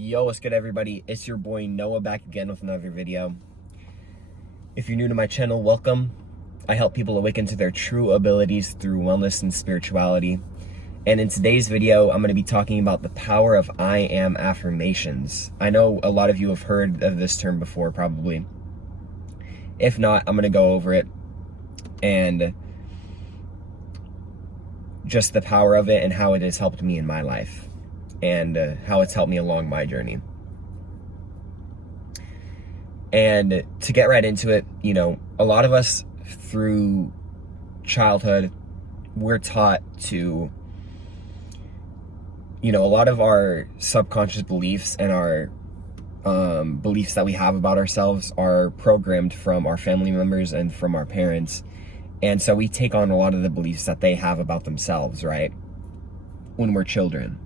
Yo, what's good, everybody? It's your boy Noah back again with another video. If you're new to my channel, welcome. I help people awaken to their true abilities through wellness and spirituality. And in today's video, I'm going to be talking about the power of I am affirmations. I know a lot of you have heard of this term before, probably. If not, I'm going to go over it and just the power of it and how it has helped me in my life. And how it's helped me along my journey. And to get right into it, a lot of us through childhood, we're taught to, a lot of our subconscious beliefs and our beliefs that we have about ourselves are programmed from our family members and from our parents. And so we take on a lot of the beliefs that they have about themselves, right? When we're children.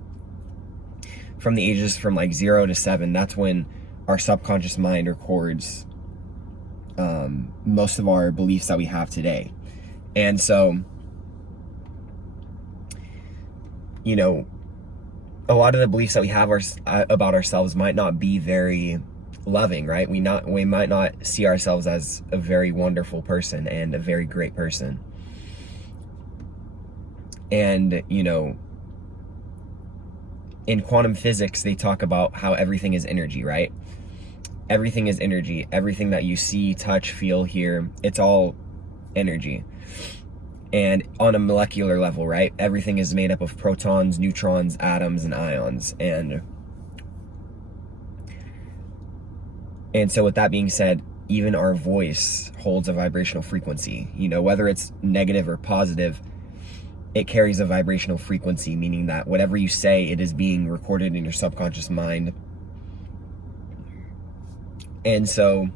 From the ages from like 0 to 7, that's when our subconscious mind records most of our beliefs that we have today. And so, a lot of the beliefs that we have about ourselves might not be very loving, right? We might not see ourselves as a very wonderful person and a very great person. And, in quantum physics, they talk about how everything is energy, right? Everything is energy. Everything that you see, touch, feel, hear, it's all energy. And on a molecular level, right? Everything is made up of protons, neutrons, atoms, and ions. And so with that being said, even our voice holds a vibrational frequency. Whether it's negative or positive, it carries a vibrational frequency, meaning that whatever you say, it is being recorded in your subconscious mind. And so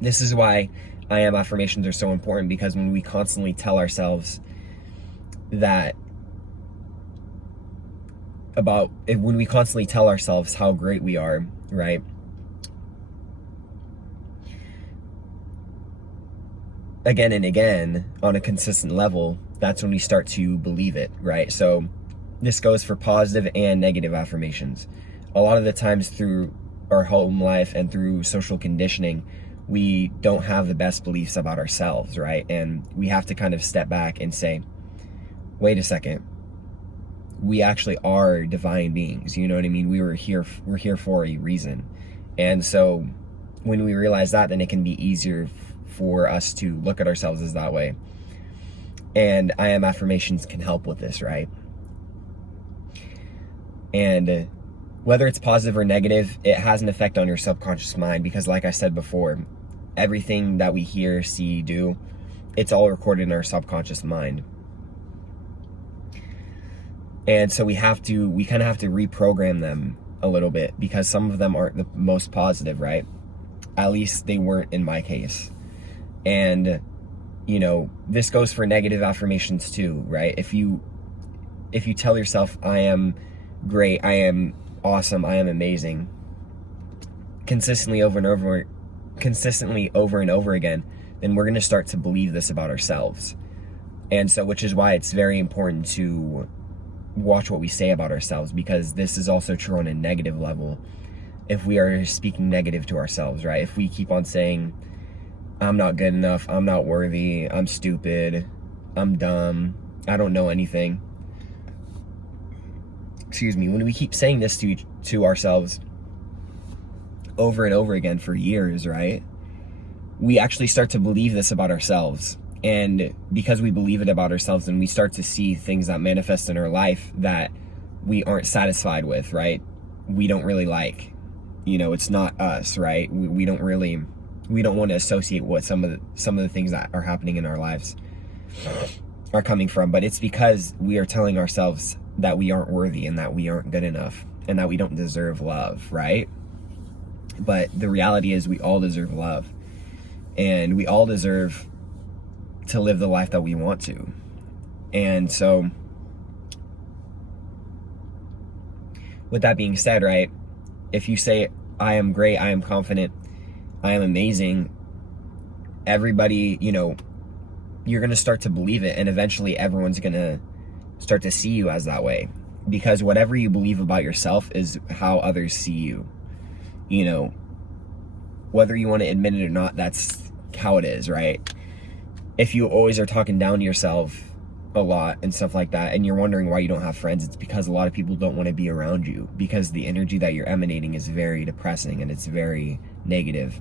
this is why I am affirmations are so important, because when we constantly tell ourselves when we constantly tell ourselves how great we are, right? Again and again on a consistent level, that's when we start to believe it, right? So this goes for positive and negative affirmations. A lot of the times through our home life and through social conditioning, we don't have the best beliefs about ourselves, right? And we have to kind of step back and say, wait a second, we actually are divine beings, you know what I mean? We're here for a reason. And so when we realize that, then it can be easier for us to look at ourselves as that way. And I am affirmations can help with this, right? And whether it's positive or negative, it has an effect on your subconscious mind, because like I said before, everything that we hear, see, do, it's all recorded in our subconscious mind. And so we kind of have to reprogram them a little bit, because some of them aren't the most positive, right? At least they weren't in my case. And this goes for negative affirmations too, right? If you tell yourself, I am great, I am awesome, I am amazing, consistently over and over again, then we're going to start to believe this about ourselves. And so, which is why it's very important to watch what we say about ourselves, because this is also true on a negative level. If we are speaking negative to ourselves, right? If we keep on saying, I'm not good enough, I'm not worthy, I'm stupid, I'm dumb, I don't know anything. Excuse me. When we keep saying this to ourselves over and over again for years, right? We actually start to believe this about ourselves. And because we believe it about ourselves, then we start to see things that manifest in our life that we aren't satisfied with, right? We don't really like. It's not us, right? We don't want to associate what some of the things that are happening in our lives are coming from. But it's because we are telling ourselves that we aren't worthy and that we aren't good enough and that we don't deserve love, right? But the reality is we all deserve love, and we all deserve to live the life that we want to. And so with that being said, right, if you say, I am great, I am confident, I am amazing, everybody, you're going to start to believe it, and eventually everyone's going to start to see you as that way, because whatever you believe about yourself is how others see you. You know, whether you want to admit it or not, that's how it is, right? If you always are talking down to yourself a lot and stuff like that, and you're wondering why you don't have friends, it's because a lot of people don't want to be around you, because the energy that you're emanating is very depressing and it's very negative.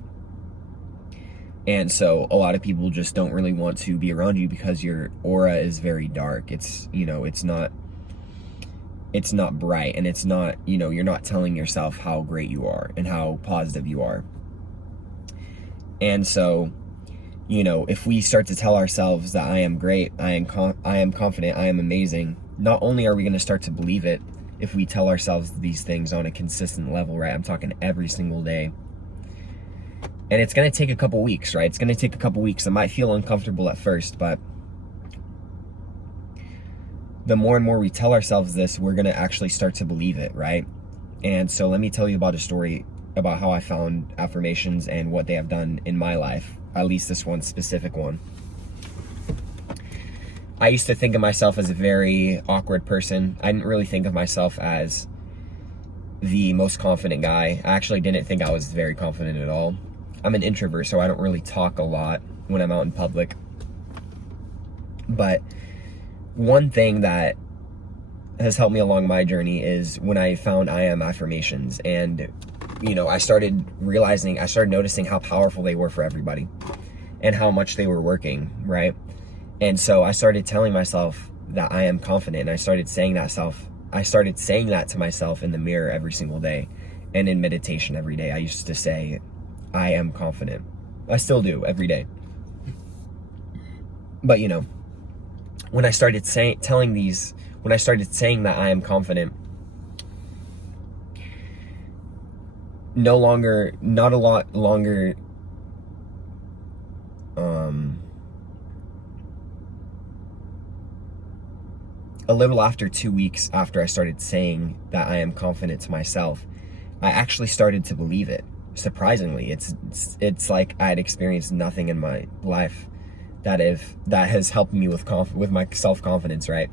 And so a lot of people just don't really want to be around you because your aura is very dark. It's, you know, it's not bright, and it's not, you know, you're not telling yourself how great you are and how positive you are. And so, you know, if we start to tell ourselves that I am great, I am confident, I am amazing, not only are we going to start to believe it if we tell ourselves these things on a consistent level, right? I'm talking every single day. And it's going to take a couple weeks, right? It's going to take a couple weeks. It might feel uncomfortable at first, but the more and more we tell ourselves this, we're going to actually start to believe it, right? And so let me tell you about a story about how I found affirmations and what they have done in my life, at least this one specific one. I used to think of myself as a very awkward person. I didn't really think of myself as the most confident guy. I actually didn't think I was very confident at all. I'm an introvert, so I don't really talk a lot when I'm out in public. But one thing that has helped me along my journey is when I found AM affirmations, and you know, I started noticing how powerful they were for everybody and how much they were working, right? And so I started telling myself that I am confident, and I started saying that to myself in the mirror every single day, and in meditation every day. I used to say, I am confident. I still do every day. But you know, when I started saying that I am confident, not a lot longer, a little after 2 weeks after I started saying that I am confident to myself, I actually started to believe it. Surprisingly, it's like I had experienced nothing in my life that has helped me with my self-confidence, right?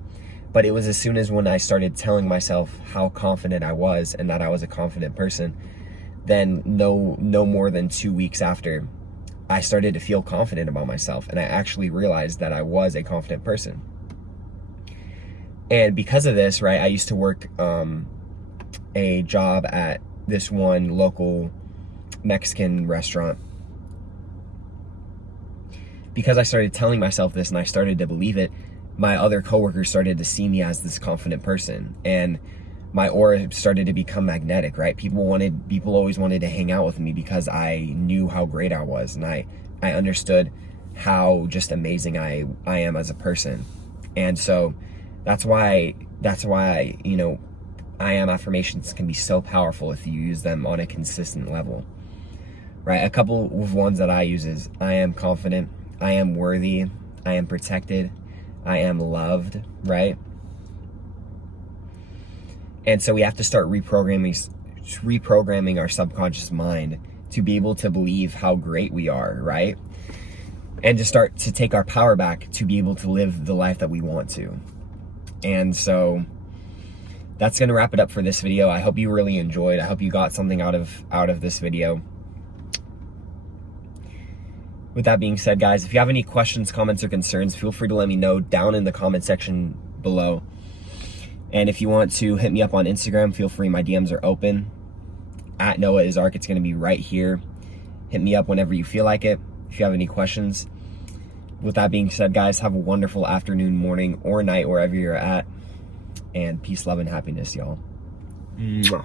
But it was as soon as when I started telling myself how confident I was and that I was a confident person, then no more than 2 weeks after, I started to feel confident about myself, and I actually realized that I was a confident person. And because of this, right, I used to work a job at this one local Mexican restaurant. Because I started telling myself this and I started to believe it, my other coworkers started to see me as this confident person, and my aura started to become magnetic, right? People always wanted to hang out with me because I knew how great I was, and I understood how just amazing I am as a person. And so that's why, you know, I am affirmations can be so powerful if you use them on a consistent level, right? A couple of ones that I use is, I am confident, I am worthy, I am protected, I am loved, right? And so we have to start reprogramming our subconscious mind to be able to believe how great we are, right? And to start to take our power back to be able to live the life that we want to. And so that's going to wrap it up for this video. I hope you really enjoyed. I hope you got something out of this video. With that being said, guys, if you have any questions, comments, or concerns, feel free to let me know down in the comment section below. And if you want to hit me up on Instagram, feel free. My DMs are open. At Noah is Arc. It's going to be right here. Hit me up whenever you feel like it if you have any questions. With that being said, guys, have a wonderful afternoon, morning, or night, wherever you're at. And peace, love, and happiness, y'all. Mwah.